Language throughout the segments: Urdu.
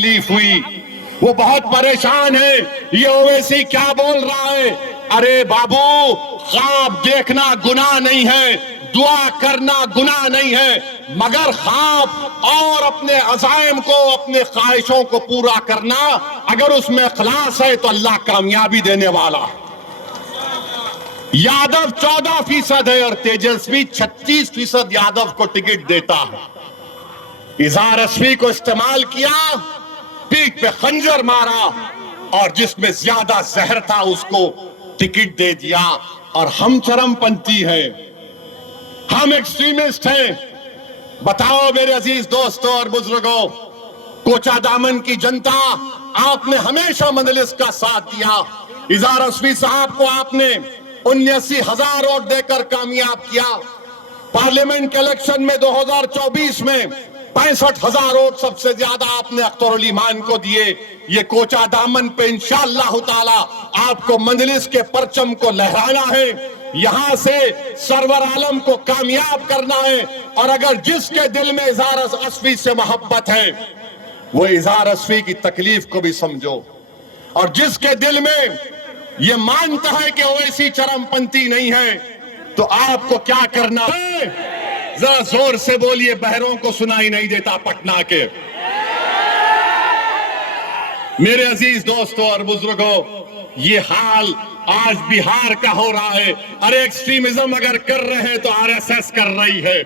تکلیف ہوئی، وہ بہت پریشان ہے. یہ اویسی کیا بول رہا ہے؟ ارے بابو، خواب دیکھنا گناہ نہیں ہے، دعا کرنا گناہ نہیں ہے، مگر خواب اور اپنے عزائم کو، اپنے خواہشوں کو پورا کرنا اگر اس میں اخلاص ہے تو اللہ کامیابی دینے والا. یادو 14% ہے اور تیجسوی 36% یادو کو ٹکٹ دیتا ہے. اظہار اسفی کو استعمال کیا، پیٹھ پہ خنجر مارا، اور جس میں زیادہ زہر تھا اس کو ٹکٹ دے دیا. اور ہم چرم پنتھی ہیں، ہم ایکسٹریمسٹ ہیں. بتاؤ میرے عزیز دوستوں اور بزرگوں، کوچہ دامن کی جنتا، آپ نے ہمیشہ مجلس کا ساتھ دیا. اظہار اسفی صاحب کو آپ نے 79,000 ووٹ دے کر کامیاب کیا. پارلیمنٹ کے الیکشن میں 2024 میں 65,000 ووٹ سب سے زیادہ آپ نے اختر علی مان کو دیے. یہ کوچہ دامن پہ انشاءاللہ تعالی آپ کو مجلس کے پرچم کو لہرانا ہے، یہاں سے سرور عالم کو کامیاب کرنا ہے. اور اگر جس کے دل میں اظہار اسفی سے محبت ہے وہ اظہار اسفی کی تکلیف کو بھی سمجھو، اور جس کے دل میں یہ مانتا ہے کہ اویسی چرم پنتھی نہیں ہے تو آپ کو کیا کرنا ہے؟ ذرا زور سے بولیے، بہروں کو سنائی نہیں دیتا پٹنہ کے. میرے عزیز دوستوں اور بزرگوں، یہ حال آج بہار کا ہو رہا ہے. ارے ایکسٹریمزم اگر کر رہے ہیں تو RSS کر رہی ہے،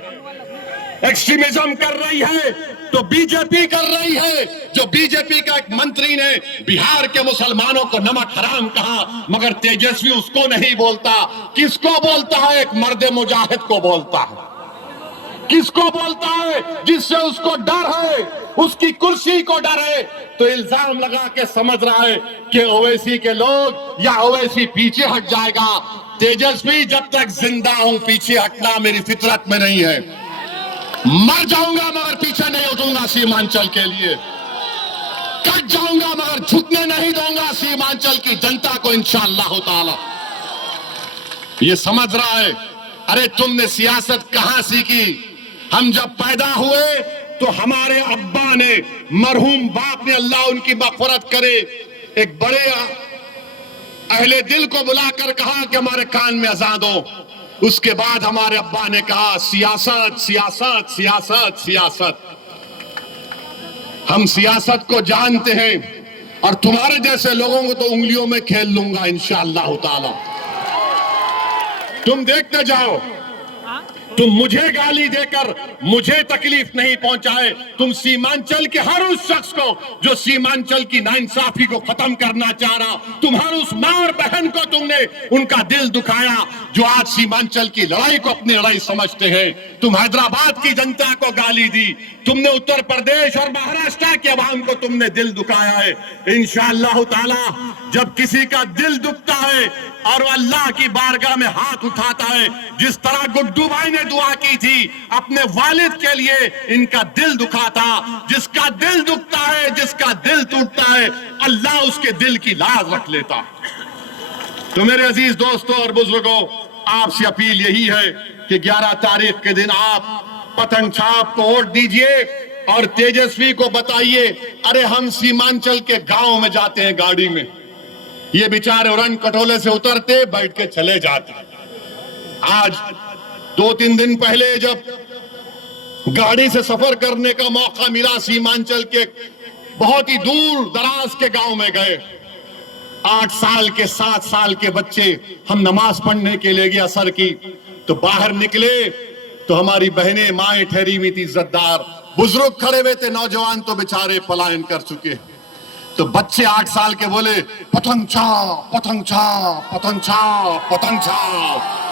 ایکسٹریمزم کر رہی ہے تو بی جے پی کر رہی ہے. جو بی جے پی کا ایک منتری نے بہار کے مسلمانوں کو نمک حرام کہا، مگر تیجسوی اس کو نہیں بولتا. کس کو بولتا ہے؟ ایک مرد مجاہد کو بولتا ہے. کس کو بولتا ہے؟ جس سے اس کو ڈر ہے، اس کی کرسی کو ڈر ہے. تو الزام لگا کے سمجھ رہا ہے کہ اویسی کے لوگ یا اویسی پیچھے ہٹ جائے گا. تیجسوی جب تک زندہ ہوں پیچھے ہٹنا میری فطرت میں نہیں ہے. مر جاؤں گا مگر پیچھے نہیں ہٹوں گا سیمانچل کے لیے. کٹ جاؤں گا مگر جھکنے نہیں دوں گا سیمانچل کی جنتا کو انشاءاللہ تعالی. یہ سمجھ رہا ہے. ارے تم نے سیاست کہاں سیکھی؟ ہم جب پیدا ہوئے تو ہمارے ابا نے، مرحوم باپ نے، اللہ ان کی مغفرت کرے، ایک بڑے اہل دل کو بلا کر کہا کہ ہمارے کان میں اذان دو. اس کے بعد ہمارے ابا نے کہا سیاست سیاست سیاست سیاست. ہم سیاست کو جانتے ہیں اور تمہارے جیسے لوگوں کو تو انگلیوں میں کھیل لوں گا انشاءاللہ تعالی. تم دیکھتے جاؤ، تم مجھے گالی دے کر مجھے تکلیف نہیں پہنچائے. تم سیمانچل کے ہر اس شخص کو جو سیمانچل کی ناانصافی کو ختم کرنا چاہ رہا، تم ہر اس ماں اور بہن کو تم نے ان کا دل دکھایا جو آج سیمانچل کی لڑائی کو اپنی لڑائی سمجھتے ہیں. تم حیدرآباد کی جنتا کو گالی دی، تم نے اتر پردیش اور مہاراشٹر کے عوام کو تم نے دل دکھایا ہے. انشاءاللہ تعالی جب کسی کا دل دکھتا ہے اور وہ اللہ کی بارگاہ میں ہاتھ اٹھاتا ہے، جس طرح گڈو بھائی نے دعا کی تھی اپنے والد کے لیے، ان کا دل دکھا تھا. جس کا دل دکھتا ہے، جس کا دل ٹوٹتا ہے، اللہ اس کے دل کی لاز رکھ لیتا. تو میرے عزیز دوستوں اور بزرگوں، آپ سے اپیل یہی ہے کہ 11 تاریخ کے دن آپ پتنگ چھاپ کو ووٹ دیجئے اور تیجسوی کو بتائیے. ارے ہم سیمانچل کے گاؤں میں جاتے ہیں گاڑی میں، یہ بیچارے اورن کٹولے سے اترتے بیٹھ کے چلے جاتے. آج 2-3 دن پہلے جب گاڑی سے سفر کرنے کا موقع ملا، سیمانچل کے بہت ہی دور دراز کے گاؤں میں گئے. 8 سال کے 7 سال کے بچے، ہم نماز پڑھنے کے لیے گئے عصر کی، تو باہر نکلے تو ہماری بہنیں مائیں ٹھہری ہوئی تھی عزتدار، بزرگ کھڑے ہوئے تھے، نوجوان تو بیچارے پلائن کر چکے. تو بچے 8 سال کے بولے پتنگ چھاپ پتنگ چھاپ پتنگ چھاپ پتنگ چھاپ.